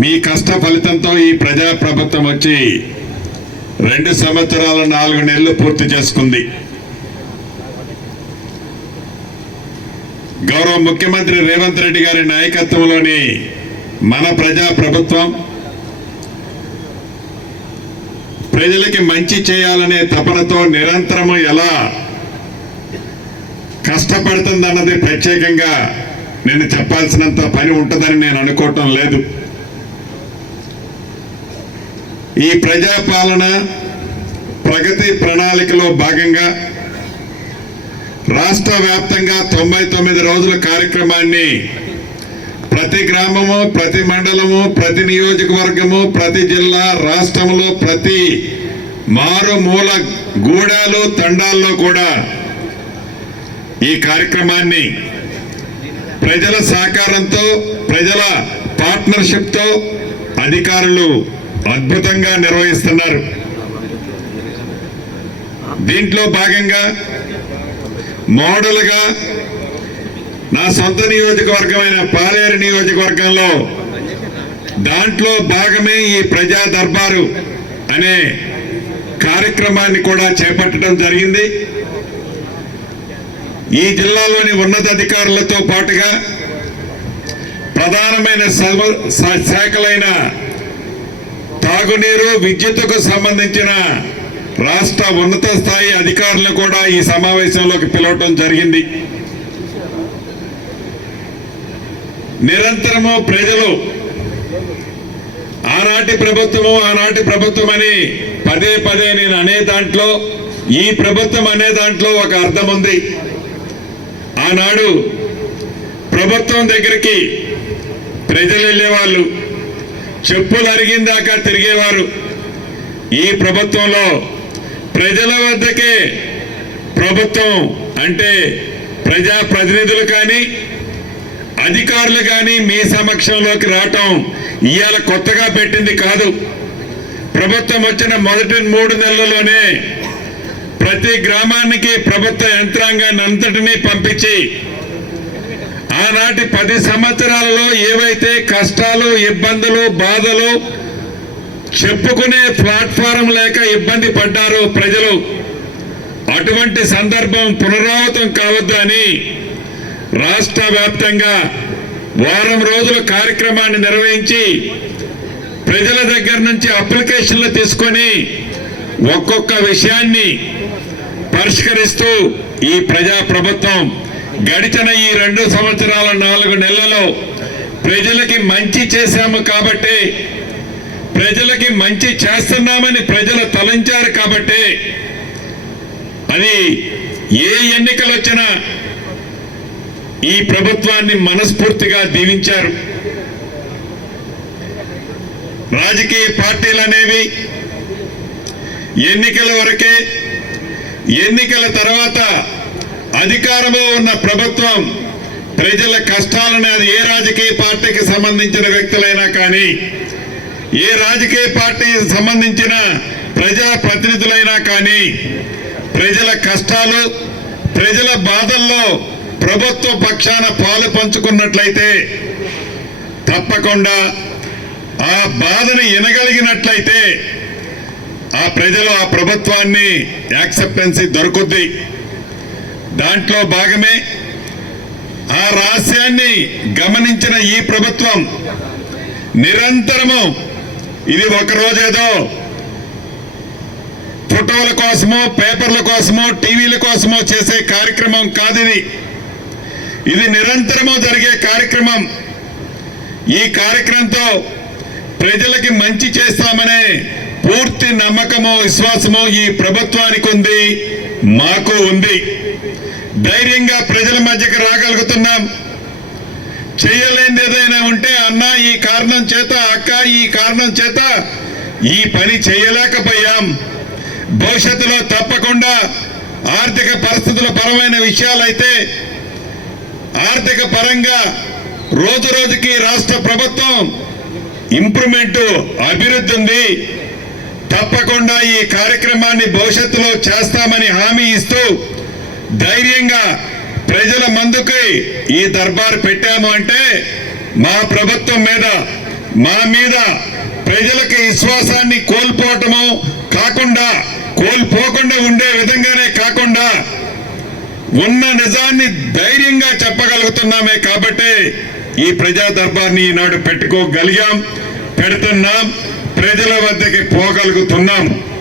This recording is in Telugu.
మీ కష్ట ఫలితంతో ఈ ప్రజా ప్రభుత్వం వచ్చి 2 సంవత్సరాల 4 నెలలు పూర్తి చేసుకుంది. గౌరవ ముఖ్యమంత్రి రేవంత్ రెడ్డి గారి నాయకత్వంలోని మన ప్రజా ప్రభుత్వం ప్రజలకి మంచి చేయాలనే తపనతో నిరంతరము ఎలా కష్టపడుతుందన్నది ప్రత్యేకంగా నేను చెప్పాల్సినంత పని ఉంటుందని నేను అనుకోవటం లేదు. ఈ ప్రజాపాలన ప్రగతి ప్రణాళికలో భాగంగా రాష్ట్ర వ్యాప్తంగా 99 రోజుల కార్యక్రమాన్ని ప్రతి గ్రామము, ప్రతి మండలము, ప్రతి నియోజకవర్గము, ప్రతి జిల్లా, రాష్ట్రంలో ప్రతి మారుమూల గూడాలు తండాల్లో కూడా ఈ కార్యక్రమాన్ని ప్రజల సహకారంతో, ప్రజల పార్ట్నర్షిప్తో అధికారులు అద్భుతంగా నిర్వహిస్తున్నారు. దీంట్లో భాగంగా మోడల్గా నా సొంత నియోజకవర్గమైన పాలేరు నియోజకవర్గంలో దాంట్లో భాగమే ఈ ప్రజా దర్బారు అనే కార్యక్రమాన్ని కూడా చేపట్టడం జరిగింది. ఈ జిల్లాలోని ఉన్నతాధికారులతో పాటుగా ప్రధానమైన శాఖలైన తాగునీరు, విద్యుత్తుకు సంబంధించిన రాష్ట్ర ఉన్నత స్థాయి అధికారులను కూడా ఈ సమావేశంలోకి పిలవటం జరిగింది. నిరంతరము ప్రజలు ఆనాటి ప్రభుత్వం అని పదే పదే నేను అనే దాంట్లో ఈ ప్రభుత్వం అనే దాంట్లో ఒక అర్థం ఉంది. ఆనాడు ప్రభుత్వం దగ్గరికి ప్రజలు వెళ్ళేవాళ్ళు, చెప్పులు అరిగిందాకా తిరిగేవారు. ఈ ప్రభుత్వంలో ప్రజల వద్దకే ప్రభుత్వం అంటే ప్రజా ప్రతినిధులు కానీ అధికారులు కానీ మీ సమక్షంలోకి రావటం ఇవాళ కొత్తగా పెట్టింది కాదు. ప్రభుత్వం వచ్చిన మొదటి 3 నెలల్లోనే ప్రతి గ్రామానికి ప్రభుత్వ యంత్రాంగాన్ని అంతటినీ పంపించి ఆనాటి 10 సంవత్సరాలలో ఏవైతే కష్టాలు, ఇబ్బందులు, బాధలు చెప్పుకునే ప్లాట్ఫారం లేక ఇబ్బంది పడ్డారో ప్రజలు, అటువంటి సందర్భం పునరావృతం కావద్దు అని రాష్ట్ర వ్యాప్తంగా వారం రోజుల కార్యక్రమాన్ని నిర్వహించి ప్రజల దగ్గర నుంచి అప్లికేషన్లు తీసుకొని ఒక్కొక్క విషయాన్ని పరిష్కరిస్తూ ఈ ప్రజా ప్రభుత్వం గడిచిన ఈ 2 సంవత్సరాల 4 నెలలలో ప్రజలకి మంచి చేశాము కాబట్టి, ప్రజలకి మంచి చేస్తున్నామని ప్రజలు తలంచారు కాబట్టి అది ఏ ఎన్నికలు వచ్చినా ఈ ప్రభుత్వాన్ని మనస్ఫూర్తిగా దీవించారు. రాజకీయ పార్టీలు అనేవి ఎన్నికల వరకే, ఎన్నికల తర్వాత అధికారంలో ఉన్న ప్రభుత్వం ప్రజల కష్టాలను, అది ఏ రాజకీయ పార్టీకి సంబంధించిన వ్యక్తులైనా కానీ, ఏ రాజకీయ పార్టీకి సంబంధించిన ప్రజా ప్రతినిధులైనా కానీ ప్రజల కష్టాలు, ప్రజల బాధల్లో ప్రభుత్వ పక్షాన పాలు పంచుకున్నట్లయితే, తప్పకుండా ఆ బాధను వినగలిగినట్లయితే ఆ ప్రజలు ఆ ప్రభుత్వాన్ని యాక్సెప్టెన్సీ దొరుకుద్ది. దాంట్లో భాగమే ఆ రహస్యాన్ని గమనించిన ఈ ప్రభుత్వం నిరంతరము, ఇది ఒకరోజేదో ఫోటోల కోసమో, పేపర్ల కోసమో, టీవీల కోసమో చేసే కార్యక్రమం కాదు. ఇది నిరంతరము జరిగే కార్యక్రమం. ఈ కార్యక్రమంతో ప్రజలకి మంచి చేస్తామనే పూర్తి నమ్మకము, విశ్వాసము ఈ ప్రభుత్వానికి ఉంది, మాకు ఉంది. ధైర్యంగా ప్రజల మధ్యకి రాగలుగుతున్నాం. చేయలేనిది ఏదైనా ఉంటే అన్న ఈ కారణం చేత, అక్క ఈ కారణం చేత ఈ పని చేయలేకపోయాం, భవిష్యత్తులో తప్పకుండా ఆర్థిక పరిస్థితుల పరమైన విషయాలైతే ఆర్థిక పరంగా రోజు రోజుకి రాష్ట్ర ప్రభుత్వం ఇంప్రూవ్మెంట్, అభివృద్ధి ఉంది, తప్పకుండా ఈ కార్యక్రమాన్ని భవిష్యత్తులో చేస్తామని హామీ ఇస్తూ ధైర్యంగా ప్రజల ముందుకి ఈ దర్బార్ పెట్టాము అంటే మా ప్రభుత్వం మీద మా మీద ప్రజలకు విశ్వాసాన్ని కోల్పోకుండా ఉండే విధంగానే కాకుండా ఉన్న నిజాన్ని ధైర్యంగా చెప్పగలుగుతున్నామే కాబట్టి ఈ ప్రజా దర్బార్ని ఈనాడు పెడుతున్నాం, ప్రజల వద్దకి పోగలుగుతున్నాం.